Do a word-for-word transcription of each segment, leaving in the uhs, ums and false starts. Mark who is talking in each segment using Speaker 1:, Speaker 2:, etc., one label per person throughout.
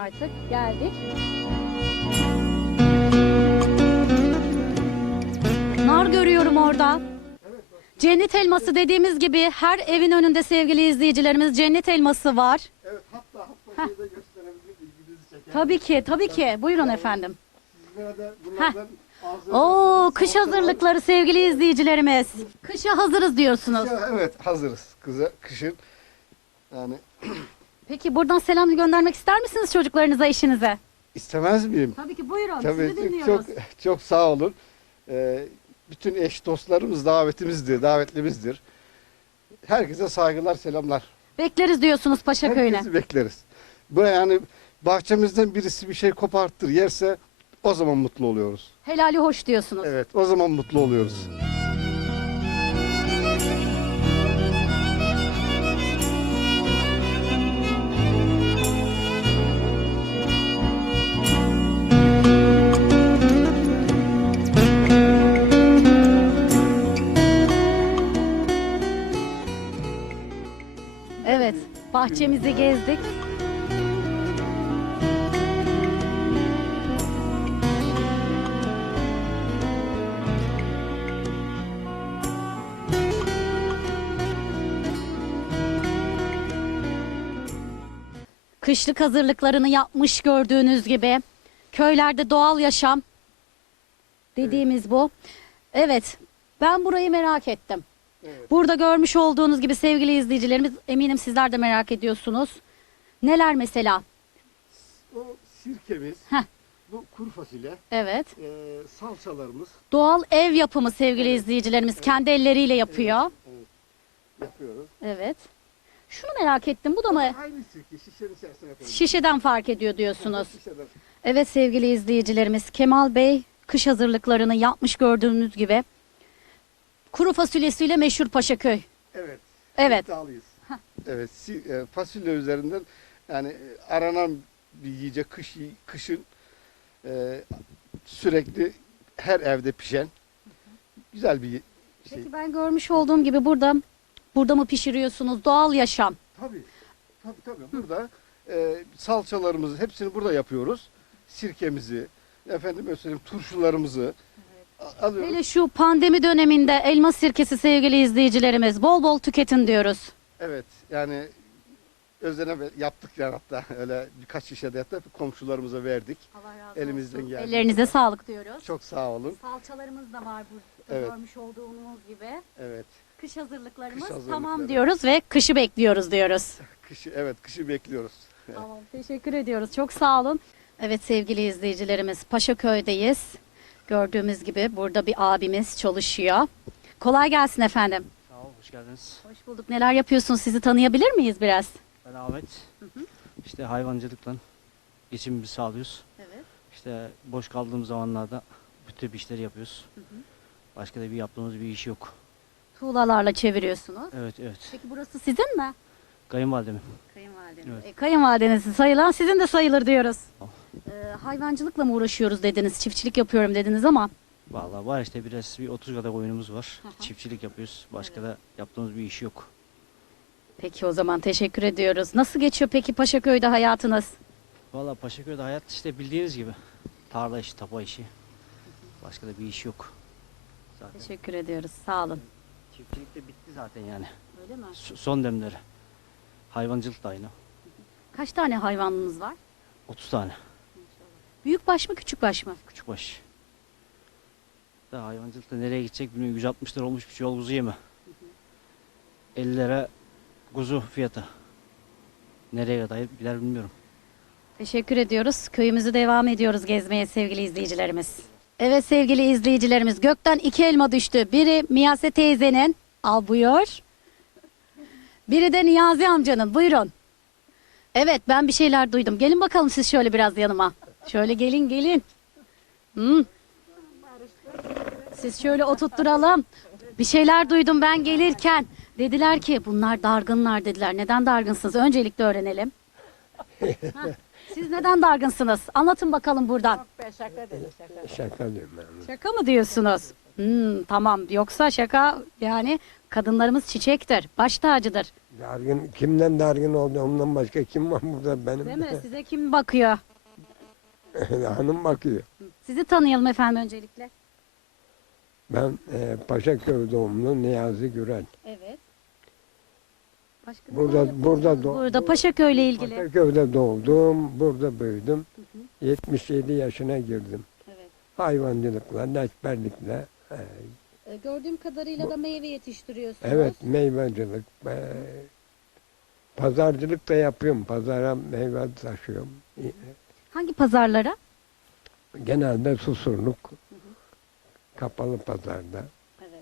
Speaker 1: artık. Geldik. Nar görüyorum orada. Cennet elması dediğimiz gibi her evin önünde sevgili izleyicilerimiz cennet elması var.
Speaker 2: Evet, hatta hatta şeyi de gösterebilir, ilginizi çeker.
Speaker 1: Tabii ki, tabii ki. Buyurun efendim.
Speaker 2: Sizlere de bunlardan ağzı-
Speaker 1: Oo, kış
Speaker 2: salatalar-
Speaker 1: hazırlıkları sevgili izleyicilerimiz. Kışa hazırız diyorsunuz.
Speaker 2: Ya, evet, hazırız kıza, kışın. Yani
Speaker 1: Peki buradan selam göndermek ister misiniz çocuklarınıza, eşinize?
Speaker 2: istemez miyim?
Speaker 1: Tabii ki, buyurun.
Speaker 2: Tabii,
Speaker 1: Sizi
Speaker 2: çok
Speaker 1: dinliyoruz.
Speaker 2: çok sağ olun. Ee, bütün eş dostlarımız davetimizdir, davetlimizdir. Herkese saygılar, selamlar.
Speaker 1: Bekleriz diyorsunuz Paşaköy'üne.
Speaker 2: Herkesi bekleriz. Buraya yani bahçemizden birisi bir şey kopartır, yerse o zaman mutlu oluyoruz.
Speaker 1: Helali hoş diyorsunuz.
Speaker 2: Evet, o zaman mutlu oluyoruz.
Speaker 1: Evet, bahçemizi gezdik. Kışlık hazırlıklarını yapmış gördüğünüz gibi. Köylerde doğal yaşam dediğimiz bu. Evet, ben burayı merak ettim.
Speaker 2: Evet.
Speaker 1: Burada görmüş olduğunuz gibi sevgili izleyicilerimiz, eminim sizler de merak ediyorsunuz. Neler mesela?
Speaker 2: O sirkemiz,
Speaker 1: Heh.
Speaker 2: bu kuru fasulye,
Speaker 1: Evet.
Speaker 2: e, salçalarımız
Speaker 1: Doğal ev yapımı sevgili
Speaker 2: Evet.
Speaker 1: izleyicilerimiz.
Speaker 2: Evet.
Speaker 1: Kendi elleriyle yapıyor.
Speaker 2: evet, yapıyoruz.
Speaker 1: Evet. Şunu merak ettim. Bu da mı
Speaker 2: Aynı sirke şişenin içerisine yapıyoruz.
Speaker 1: şişeden fark ediyor diyorsunuz?
Speaker 2: Şişeden.
Speaker 1: Evet sevgili izleyicilerimiz. Kemal Bey kış hazırlıklarını yapmış gördüğünüz gibi. Kuru fasulyesiyle meşhur Paşaköy.
Speaker 2: Evet.
Speaker 1: Evet.
Speaker 2: iddialıyız. Evet, si- e, fasulye üzerinden yani e, aranan bir yiyecek kış kışın e, sürekli her evde pişen güzel bir şey.
Speaker 1: Peki ben görmüş olduğum gibi burada burada mı pişiriyorsunuz? Doğal yaşam.
Speaker 2: Tabii. Tabii tabii. Burada e, salçalarımızı hepsini burada yapıyoruz. Sirkemizi, efendim söyleyeyim turşularımızı a- alıyoruz.
Speaker 1: Hele şu pandemi döneminde elma sirkesi sevgili izleyicilerimiz bol bol tüketin diyoruz.
Speaker 2: Evet. Yani özene ver- yaptık yani hatta öyle birkaç şişe de hatta komşularımıza verdik. Elimizden geldi.
Speaker 1: Ellerinize sağlık diyoruz.
Speaker 2: Çok sağ olun.
Speaker 1: Salçalarımız da var burada
Speaker 2: Evet.
Speaker 1: görmüş olduğunuz gibi.
Speaker 2: Evet.
Speaker 1: Kış hazırlıklarımız
Speaker 2: Kış hazırlıkları.
Speaker 1: tamam diyoruz ve kışı bekliyoruz diyoruz.
Speaker 2: Kışı evet kışı bekliyoruz.
Speaker 1: Tamam, teşekkür ediyoruz. Çok sağ olun. Evet sevgili izleyicilerimiz, Paşaköy'deyiz. Gördüğümüz gibi burada bir abimiz çalışıyor. Kolay gelsin efendim.
Speaker 3: Sağ ol, hoş geldiniz.
Speaker 1: Hoş bulduk. Neler yapıyorsunuz? Sizi tanıyabilir miyiz biraz?
Speaker 3: Ben Ahmet. İşte hayvancılıkla geçimimizi sağlıyoruz.
Speaker 1: Evet.
Speaker 3: İşte boş kaldığımız zamanlarda bu tip işleri yapıyoruz. Başka da bir yaptığımız bir iş yok.
Speaker 1: Tuğlalarla çeviriyorsunuz.
Speaker 3: Evet, evet.
Speaker 1: Peki burası sizin mi?
Speaker 3: Kayınvalidemin.
Speaker 1: Kayınvalideniz.
Speaker 3: Evet.
Speaker 1: E, kayınvalideniz sayılan sizin de sayılır diyoruz.
Speaker 3: Tamam.
Speaker 1: Ee, hayvancılıkla mı uğraşıyoruz dediniz, çiftçilik yapıyorum dediniz ama
Speaker 3: Vallahi var işte biraz bir otuz kadar koyunumuz var.
Speaker 1: Hı hı.
Speaker 3: Çiftçilik yapıyoruz. Başka da yaptığımız bir iş yok.
Speaker 1: peki o zaman teşekkür ediyoruz. Nasıl geçiyor peki Paşaköy'de hayatınız?
Speaker 3: Vallahi Paşaköy'de hayat işte bildiğiniz gibi. Tarla işi, tapa işi. Başka da bir iş yok. Zaten
Speaker 1: Teşekkür ediyoruz. Sağ olun.
Speaker 3: çiftçilik de bitti zaten yani.
Speaker 1: Öyle mi?
Speaker 3: S- Son demleri. Hayvancılık da aynı.
Speaker 1: Kaç tane hayvanınız var?
Speaker 3: otuz tane.
Speaker 1: Büyük baş mı, küçük baş mı?
Speaker 3: Küçükbaş. Da hayvancılıkta nereye gidecek bilmiyorum. yüz altmış lira olmuş bir şey yol kuzu yeme. elli lira kuzu fiyatı. Nereye kadar gider bilmiyorum.
Speaker 1: Teşekkür ediyoruz. Köyümüzü devam ediyoruz gezmeye sevgili izleyicilerimiz. Evet sevgili izleyicilerimiz, gökten iki elma düştü. Biri Miyase teyzenin, al buyur. Biri de Niyazi amcanın, buyurun. Evet ben bir şeyler duydum. Gelin bakalım siz şöyle biraz yanıma. Şöyle gelin gelin. Hmm. Siz şöyle oturtturalım. Bir şeyler duydum ben gelirken. Dediler ki bunlar dargınlar dediler. Neden dargınsınız? Öncelikle öğrenelim. Ha, siz neden dargınsınız? Anlatın bakalım buradan.
Speaker 4: Şaka diyorum ben.
Speaker 1: Şaka mı diyorsunuz? Hmm, tamam. Yoksa şaka yani kadınlarımız çiçektir, baş tacıdır.
Speaker 4: Dargın, kimden dargın oldu? Ondan başka kim var burada benim?
Speaker 1: Değil mi? Size kim bakıyor?
Speaker 4: Hanım bakıyor.
Speaker 1: Sizi tanıyalım efendim öncelikle.
Speaker 4: Ben e, Paşaköy doğumlu Niyazi Gürel.
Speaker 1: Evet. Başka neler
Speaker 4: Burada
Speaker 1: yapıyorsunuz
Speaker 4: burada doğ-
Speaker 1: burada Paşaköy ile ilgili.
Speaker 4: Paşaköy'de doğdum, burada büyüdüm. yetmiş yedi yaşına girdim.
Speaker 1: Evet.
Speaker 4: Hayvancılıkla, leşberlikle, e,
Speaker 1: Ee, Gördüğüm kadarıyla da meyve yetiştiriyorsunuz.
Speaker 4: evet meyvecilik, e, pazarcılık da yapıyorum. Pazara meyve taşıyorum. E,
Speaker 1: Hangi pazarlara?
Speaker 4: Genelde Susurluk, kapalı pazarda
Speaker 1: Evet.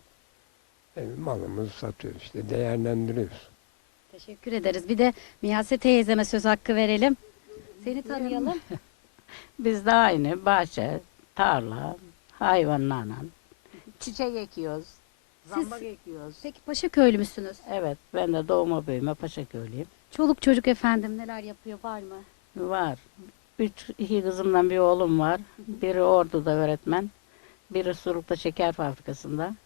Speaker 4: e, malımızı satıyoruz işte, değerlendiriyoruz.
Speaker 1: Teşekkür ederiz. Bir de Miyase teyzeme söz hakkı verelim. Seni tanıyalım.
Speaker 5: Biz de aynı bahçe, tarla, hayvanlarla çiçek ekiyoruz, zambak ekiyoruz.
Speaker 1: Peki Paşaköylü müsünüz?
Speaker 5: Evet, ben de doğma büyüme Paşaköylüyüm.
Speaker 1: Çoluk çocuk efendim neler yapıyor var mı?
Speaker 5: Var. Üç, iki kızımdan bir oğlum var. Biri Ordu'da öğretmen, biri Suruk'ta şeker fabrikasında.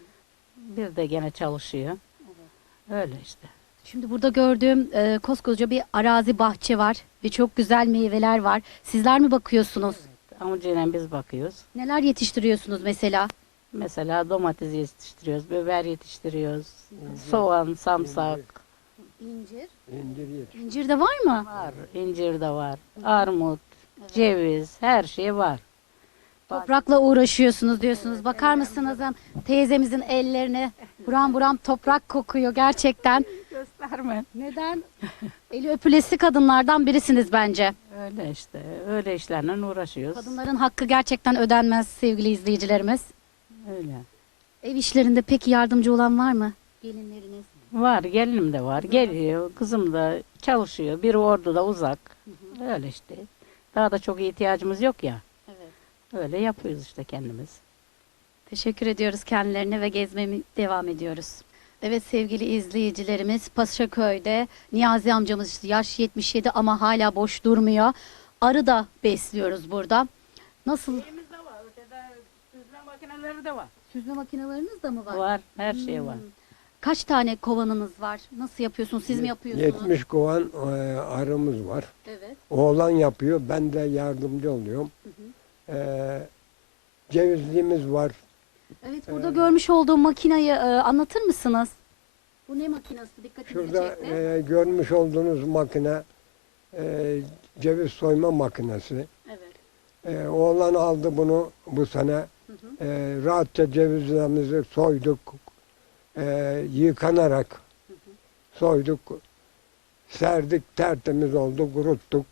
Speaker 5: Bir de gene çalışıyor. Öyle işte.
Speaker 1: Şimdi burada gördüğüm e, koskoca bir arazi bahçe var ve çok güzel meyveler var. Sizler mi bakıyorsunuz?
Speaker 5: Amcayla biz bakıyoruz.
Speaker 1: Neler yetiştiriyorsunuz mesela?
Speaker 5: Mesela domates yetiştiriyoruz, biber yetiştiriyoruz, soğan, samsak.
Speaker 1: İncir.
Speaker 4: İncir yetiştiriyoruz.
Speaker 1: İncir de var mı?
Speaker 5: Var, incir de var, armut, ceviz, her şey var.
Speaker 1: Toprakla uğraşıyorsunuz diyorsunuz. Bakar mısınız hem teyzemizin ellerine buram buram toprak kokuyor gerçekten.
Speaker 5: Gösterme.
Speaker 1: Neden? Eli öpülesi kadınlardan birisiniz bence.
Speaker 5: Öyle işte, öyle işlerle uğraşıyoruz.
Speaker 1: Kadınların hakkı gerçekten ödenmez sevgili izleyicilerimiz.
Speaker 5: Öyle.
Speaker 1: Ev işlerinde peki yardımcı olan var mı? Gelinleriniz.
Speaker 5: Var, gelinim de var, geliyor, kızım da çalışıyor, biri Ordu'da uzak. Öyle işte. Daha da çok ihtiyacımız yok ya,
Speaker 1: Evet.
Speaker 5: öyle yapıyoruz işte kendimiz.
Speaker 1: Teşekkür ediyoruz kendilerine ve gezmeye devam ediyoruz. Evet sevgili izleyicilerimiz Paşaköy'de Niyazi amcamız yaş yetmiş yedi ama hala boş durmuyor. Arı da besliyoruz burada. Nasıl?
Speaker 5: Şeyimiz de var, ötede süzme makineleri de var.
Speaker 1: Süzme makineleriniz de mi var?
Speaker 5: Var, her şey var.
Speaker 1: Hmm. Kaç tane kovanınız var? Nasıl yapıyorsunuz? Siz mi yapıyorsunuz?
Speaker 4: yetmiş kovan e, arımız var.
Speaker 1: Evet.
Speaker 4: Oğlan yapıyor, ben de yardımcı oluyorum. E, cevizliğimiz var.
Speaker 1: Evet burada görmüş olduğum makinayı e, anlatır mısınız? Bu ne makinası? Dikkatinizi
Speaker 4: Şurada
Speaker 1: çekti.
Speaker 4: e, görmüş olduğunuz makine e, ceviz soyma makinesi.
Speaker 1: Evet.
Speaker 4: E, oğlan aldı bunu bu sene.
Speaker 1: Hı hı.
Speaker 4: E, rahatça cevizlerimizi soyduk. E, yıkanarak soyduk. Serdik, tertemiz oldu, kuruttuk.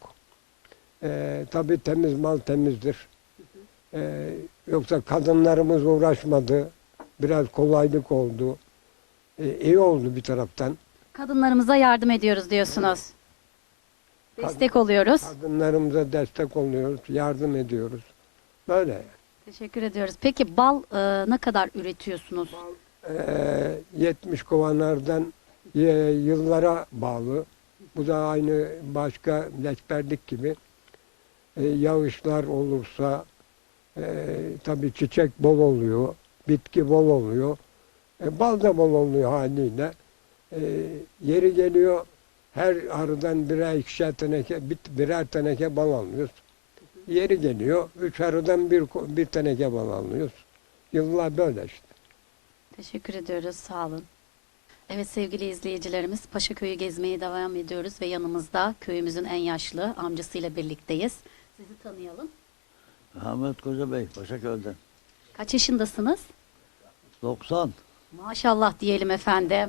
Speaker 4: E, tabii temiz mal temizdir. E, yoksa kadınlarımız uğraşmadı. Biraz kolaylık oldu. E, iyi oldu bir taraftan.
Speaker 1: Kadınlarımıza yardım ediyoruz diyorsunuz. Destek oluyoruz.
Speaker 4: Kadınlarımıza destek oluyoruz, yardım ediyoruz. Böyle.
Speaker 1: Teşekkür ediyoruz. Peki bal e, ne kadar üretiyorsunuz?
Speaker 4: Ee, yetmiş kovanlardan e, yıllara bağlı. Bu da aynı başka leşberlik gibi. E, yağışlar olursa e, tabii çiçek bol oluyor, bitki bol oluyor. E, bal da bol oluyor haliyle. E, yeri geliyor her arıdan birer ikişer teneke, bir, birer teneke bal alıyoruz. Yeri geliyor üç arıdan bir, ko- bir teneke bal alıyoruz. Yıllar böyle işte.
Speaker 1: Teşekkür ediyoruz. Sağ olun. Evet sevgili izleyicilerimiz Paşaköy'ü gezmeye devam ediyoruz ve yanımızda köyümüzün en yaşlı amcasıyla birlikteyiz. Sizi tanıyalım.
Speaker 6: Ahmet Koca Bey, Paşaköy'den.
Speaker 1: Kaç yaşındasınız?
Speaker 6: doksan.
Speaker 1: Maşallah diyelim efendim.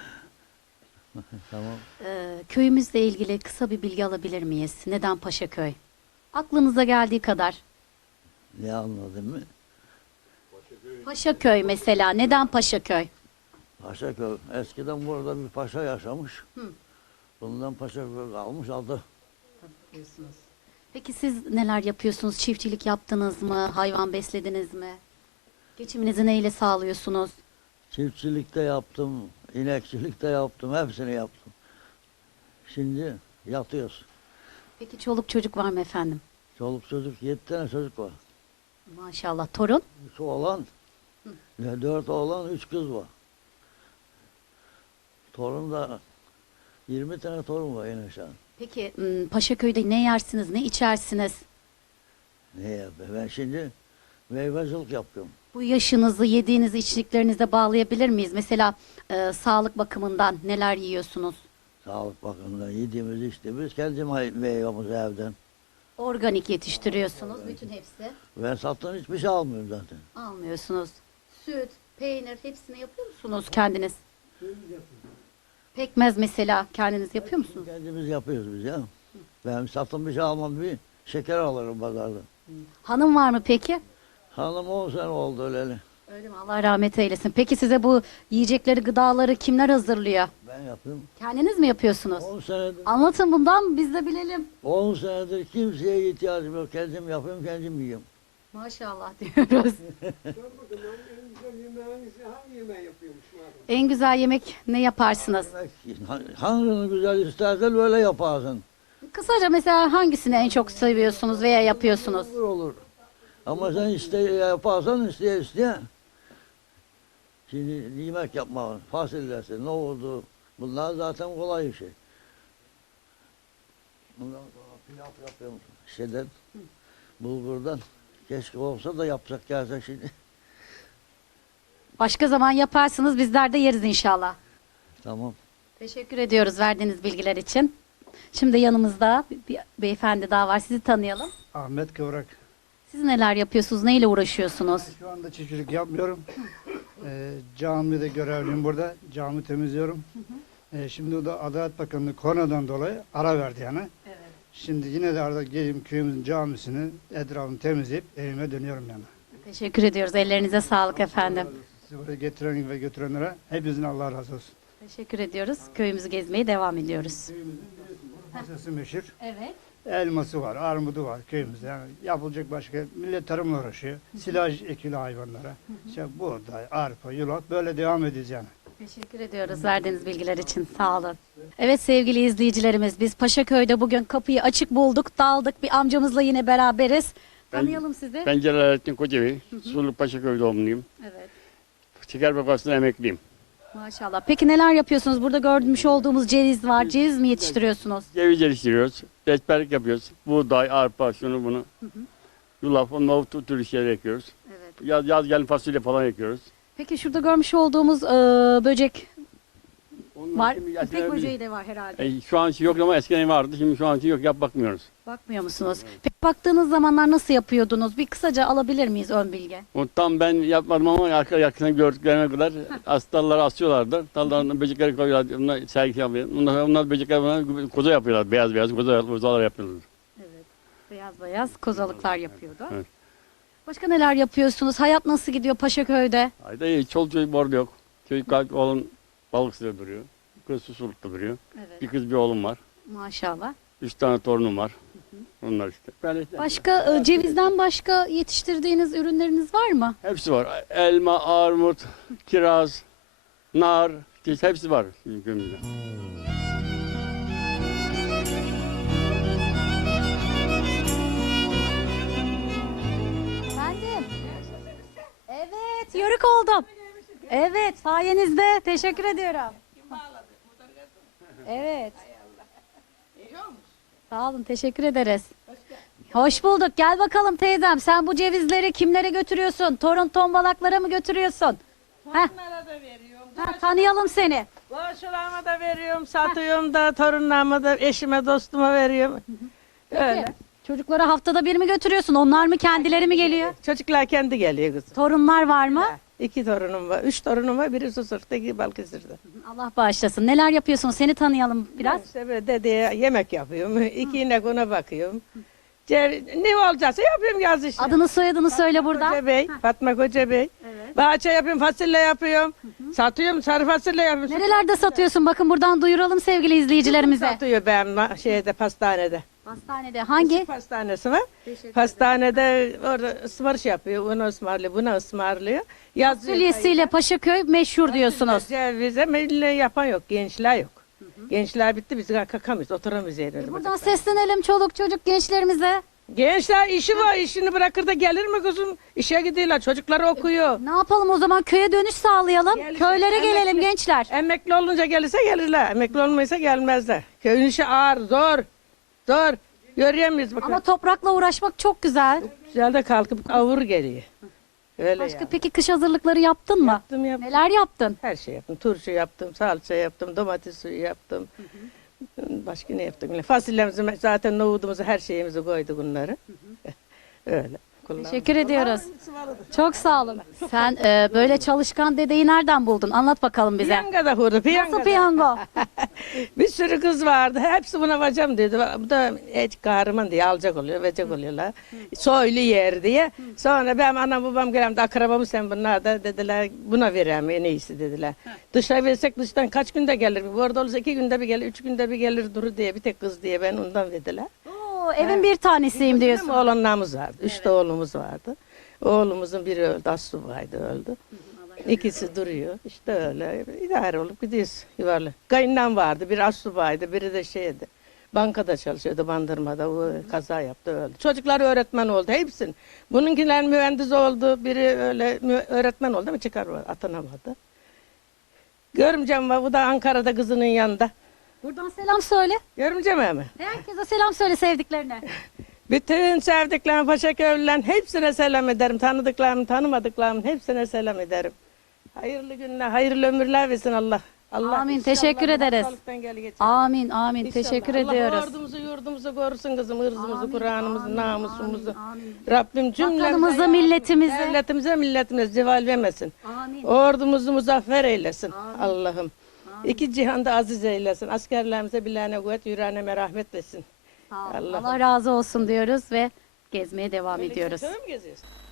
Speaker 6: Tamam.
Speaker 1: Ee, köyümüzle ilgili kısa bir bilgi alabilir miyiz? Neden Paşaköy? Aklınıza geldiği kadar.
Speaker 6: Ne anladın mı?
Speaker 1: Paşaköy mesela. Neden Paşaköy?
Speaker 6: Paşaköy. Eskiden burada bir paşa yaşamış.
Speaker 1: Hı.
Speaker 6: Bundan Paşaköy almış adı.
Speaker 1: Diyorsunuz. Peki siz neler yapıyorsunuz? Çiftçilik yaptınız mı? Hayvan beslediniz mi? Geçiminizi neyle sağlıyorsunuz?
Speaker 6: Çiftçilik de yaptım, inekçilik de yaptım, hepsini yaptım. Şimdi yatıyoruz.
Speaker 1: Peki çoluk çocuk var mı efendim?
Speaker 6: Çoluk çocuk, yedi tane çocuk var.
Speaker 1: Maşallah. Torun?
Speaker 6: Üç oğlan, ve dört oğlan, üç kız var. Torun da yirmi tane torun var en aşağı.
Speaker 1: Peki m, Paşaköy'de ne yersiniz, ne içersiniz?
Speaker 6: Ne yapayım? Ben şimdi meyvacılık yapıyorum.
Speaker 1: Bu yaşınızı yediğiniz içtiklerinize bağlayabilir miyiz? Mesela e, sağlık bakımından neler yiyorsunuz?
Speaker 6: Sağlık bakımından yediğimiz içtiğimiz kendi may- meyvamız evden.
Speaker 1: Organik yetiştiriyorsunuz bütün hepsi.
Speaker 6: Ben sattan hiçbir şey almıyorum zaten.
Speaker 1: Almıyorsunuz. Süt, peynir hepsini yapıyor musunuz kendiniz? Pekmez mesela kendiniz yapıyor musunuz?
Speaker 6: Kendimiz yapıyoruz biz ya. Ben sattan bir şey almam, bir şeker alırım pazarda.
Speaker 1: Hanım var mı peki?
Speaker 6: Hanım on sene oldu öleli.
Speaker 1: Öyle mi? Allah rahmet eylesin. Peki size bu yiyecekleri, gıdaları kimler hazırlıyor?
Speaker 6: Ben yapıyorum.
Speaker 1: Kendiniz mi yapıyorsunuz?
Speaker 6: on senedir,
Speaker 1: Anlatın bundan biz de bilelim.
Speaker 6: on senedir kimseye ihtiyacım yok. Kendim yapıyorum, kendim yiyorum.
Speaker 1: Maşallah diyoruz. En güzel yemek ne yaparsınız?
Speaker 6: Yemek, hangini güzel istersen öyle yaparsın.
Speaker 1: Kısaca mesela hangisini en çok seviyorsunuz veya yapıyorsunuz?
Speaker 6: Olur olur. Ama sen iste yaparsan isteye isteye. Şimdi yemek yapmak, fasulyesi, nohudu, bunlar zaten kolay bir şey. Bundan sonra pilav yapıyorum şeyden, bulgurdan. Keşke olsa da yapsak gelse şimdi.
Speaker 1: Başka zaman yaparsınız bizler de yeriz inşallah.
Speaker 6: Tamam.
Speaker 1: Teşekkür ediyoruz verdiğiniz bilgiler için. Şimdi yanımızda bir bir beyefendi daha var. Sizi tanıyalım.
Speaker 7: Ahmet Kıvrak.
Speaker 1: Siz neler yapıyorsunuz? Neyle uğraşıyorsunuz?
Speaker 7: Şu anda çiftçilik yapmıyorum. Ee, camide görevliyim burada. Cami temizliyorum. Ee, şimdi o da Adalet Bakanlığı koronadan dolayı ara verdi yani. Şimdi yine de arada geleyim köyümüzün camisini, etrafını temizleyip evime dönüyorum yani.
Speaker 1: Teşekkür ediyoruz. Ellerinize sağlık efendim.
Speaker 7: Sizi buraya getiren ve götürenlere hepinizin Allah razı olsun.
Speaker 1: Teşekkür ediyoruz. Köyümüzü gezmeye devam ediyoruz.
Speaker 7: Masası meşhur.
Speaker 1: Evet.
Speaker 7: Elması var, armudu var köyümüzde. Yani yapılacak başka, millet tarımla uğraşıyor. Silaj ekili hayvanlara. İşte buğday, arpa, yulaf böyle devam edeceğiz yani.
Speaker 1: Teşekkür ediyoruz verdiğiniz bilgiler için. Sağ olun. Evet sevgili izleyicilerimiz biz Paşaköy'de bugün kapıyı açık bulduk, daldık. Bir amcamızla yine beraberiz.
Speaker 8: Ben-
Speaker 1: Tanıyalım sizi.
Speaker 8: Ben Celalettin Kocavi, Suluk Paşaköy doğumluyum.
Speaker 1: Evet.
Speaker 8: Şeker fabrikasında emekliyim.
Speaker 1: Maşallah. Peki neler yapıyorsunuz? Burada görmüş olduğumuz ceviz var. Ceviz mi yetiştiriyorsunuz?
Speaker 8: Ceviz yetiştiriyoruz, reçberlik yapıyoruz. Buğday, arpa, şunu bunu. Yulaf, onunla o tür şeyler ekiyoruz.
Speaker 1: Evet.
Speaker 8: Yaz, yaz gelin fasulye falan ekiyoruz.
Speaker 1: Peki şurada görmüş olduğumuz e, böcek
Speaker 8: Onlar
Speaker 1: var.
Speaker 8: şimdi
Speaker 1: İpek
Speaker 8: eskiden
Speaker 1: böceği
Speaker 8: biz-
Speaker 1: de var herhalde.
Speaker 8: E, şu an yok ama eskiden vardı, şimdi şu an yok, yap bakmıyoruz.
Speaker 1: Bakmıyor musunuz? Peki baktığınız zamanlar nasıl yapıyordunuz? Bir kısaca alabilir miyiz ön bilgi?
Speaker 8: O tam ben yapmadım ama arka yakından gördüklerime kadar astarları asıyorlardı. Dallarına böcekleri koyuyorlar, onlar sergi yapıyor. Onlar, onlar böcekler bana koza yapıyorlar, beyaz beyaz koza, kozalar yapıyorlar.
Speaker 1: Evet. Beyaz beyaz kozalıklar yapıyordu.
Speaker 8: Evet.
Speaker 1: Başka neler yapıyorsunuz? Hayat nasıl gidiyor Paşaköy'de?
Speaker 8: Ayda iyi, çoluk çocuk orada yok. Çocuk kalk, oğlum balıkçıda duruyor. Kız susurlukta duruyor.
Speaker 1: Evet.
Speaker 8: Bir kız bir oğlum var.
Speaker 1: Maşallah.
Speaker 8: Üç tane torunum var. Onlar işte. Böyle işte.
Speaker 1: Başka e, cevizden başka yetiştirdiğiniz ürünleriniz var mı?
Speaker 8: Hepsi var. Elma, armut, kiraz, nar. İşte hepsi var bizim köyümüzde.
Speaker 1: Efendim. Evet, yörük oldum. Evet, sayenizde. Teşekkür ediyorum. Evet. Sağ olun, teşekkür ederiz. Hoş bulduk. Gel bakalım teyzem. Sen bu cevizleri kimlere götürüyorsun? Torun tombalaklara mı götürüyorsun? Heh,
Speaker 9: Torunlara da veriyorum.
Speaker 1: ha, tanıyalım seni.
Speaker 9: Komşularıma da veriyorum, satıyorum da, torunlarıma da, eşime, dostuma veriyorum. Öyle.
Speaker 1: Çocuklara haftada bir mi götürüyorsun? Onlar mı kendileri mi geliyor?
Speaker 9: Çocuklar kendi geliyor kızım.
Speaker 1: Torunlar var mı?
Speaker 9: İki torunum var, üç torunum var, biri Susur'da, iki Balıkesir'de.
Speaker 1: Allah bağışlasın. Neler yapıyorsun? Seni tanıyalım biraz.
Speaker 9: İşte böyle dedeye yemek yapıyorum, iki inek ona bakıyorum. Ce- Ne olacaksa yapıyorum yaz işi.
Speaker 1: Adını soyadını söyle burada.
Speaker 9: Koca Bey, Fatma Koca Bey. Bahçe yapıyorum, fasulye yapıyorum. Satıyorum, sarı fasulye yapıyorum.
Speaker 1: Nerelerde satıyorsun? Bakın buradan duyuralım sevgili izleyicilerimize.
Speaker 9: Satıyor ben ma- şeyde, pastanede.
Speaker 1: Hastanede hangi?
Speaker 9: Pastanesi var. Pastanede orada ısmarış yapıyor. Onu ısmarlıyor, bunu ısmarlıyor. Yazıyor.
Speaker 1: Fasulyesiyle Paşaköy meşhur diyorsunuz.
Speaker 9: Cevize milli yapan yok, gençler yok. Gençler bitti, biz kalkamayız, oturamayız yerine.
Speaker 1: Buradan seslenelim çoluk çocuk gençlerimize.
Speaker 9: Gençler işi var, işini bırakır da gelir mi kızım? İşe gidiyorlar, çocukları okuyor.
Speaker 1: Ne yapalım o zaman, köye dönüş sağlayalım.
Speaker 9: Gelirse
Speaker 1: Köylere
Speaker 9: emekli-
Speaker 1: gelelim gençler.
Speaker 9: Emekli olunca gelirse gelirler, emekli olmaysa gelmezler. Köyün işi ağır, zor, zor. Görüyor bakın.
Speaker 1: Ama toprakla uğraşmak çok güzel.
Speaker 9: Güzel de kalkıp avur geliyor. Öyle
Speaker 1: Başka
Speaker 9: yani.
Speaker 1: peki kış hazırlıkları yaptın mı?
Speaker 9: Yaptım yaptım.
Speaker 1: Neler yaptın?
Speaker 9: Her şey yaptım. Turşu yaptım, salça yaptım, domates suyu yaptım. Başka ne yaptık? Öyle Fasulyemizi, zaten nohudumuzu, her şeyimizi koyduk bunları. Öyle. kullandım.
Speaker 1: Teşekkür ediyoruz. Çok sağ olun. Sen e, böyle çalışkan dedeyi nereden buldun? Anlat bakalım bize.
Speaker 9: Piyangada vurdu, piyangada.
Speaker 1: Nasıl piyango?
Speaker 9: Bir sürü kız vardı. Hepsi buna bacam dedi. Bu da et kahraman diye alacak oluyor, verecek oluyorlar. Soylu yer diye. Sonra benim anam babam gelemdi. Akrabamı sen bunlar da dediler. Buna verem en iyisi dediler. Dışa versek dıştan kaç günde gelir? Orada olursa iki günde bir gelir, üç günde bir gelir duru diye. Bir tek kız diye ben ondan verdiler.
Speaker 1: Oo, evin bir tanesiyim diyorsun.
Speaker 9: Bizim oğlanlarımız vardı. Üç de oğlumuz vardı. Oğlumuzun biri öldü. Asubaydı öldü. İkisi duruyor. İşte öyle. İdare olup gidiyoruz yuvarlı. Kayınlam vardı. Biri asubaydı. Biri de şeydi. Bankada çalışıyordu Bandırma'da. O kaza yaptı öldü. Çocuklar öğretmen oldu. Hepsinin. Bununkiler mühendis oldu. Biri öyle mü- öğretmen oldu ama çıkar atanamadı. Görümcem var. Bu da Ankara'da kızının yanında.
Speaker 1: Buradan selam söyle.
Speaker 9: Görümcem mi?
Speaker 1: Herkese selam söyle sevdiklerine.
Speaker 9: Bütün sevdiklerim, Paşaköylülerin hepsine selam ederim. Tanıdıklarım, tanımadıklarım hepsine selam ederim. Hayırlı günler, hayırlı ömürler versin Allah. Allah
Speaker 1: Amin,
Speaker 9: inşallah
Speaker 1: teşekkür
Speaker 9: bu
Speaker 1: ederiz.
Speaker 9: hastalıktan gel geçer.
Speaker 1: Amin amin.
Speaker 9: İnşallah.
Speaker 1: Teşekkür
Speaker 9: Allah
Speaker 1: ediyoruz.
Speaker 9: ordumuzu, yurdumuzu korusun kızım, ırzımızı,
Speaker 1: Amin,
Speaker 9: Kur'an'ımızı,
Speaker 1: amin,
Speaker 9: namusumuzu.
Speaker 1: amin, amin.
Speaker 9: Rabbim cümlemize,
Speaker 1: Vatanımıza,
Speaker 9: ya-
Speaker 1: milletimize.
Speaker 9: devletimize, milletimize zeval vermesin.
Speaker 1: Amin.
Speaker 9: Ordumuzu muzaffer eylesin Allah'ım. İki cihanda aziz eylesin. Askerlerimize bilahane kuvvet, yüreğine merhamet versin.
Speaker 1: Sağ ol.
Speaker 9: Allah'ım.
Speaker 1: Allah razı olsun diyoruz ve gezmeye devam ediyoruz.
Speaker 9: Öyle mi geziyorsun?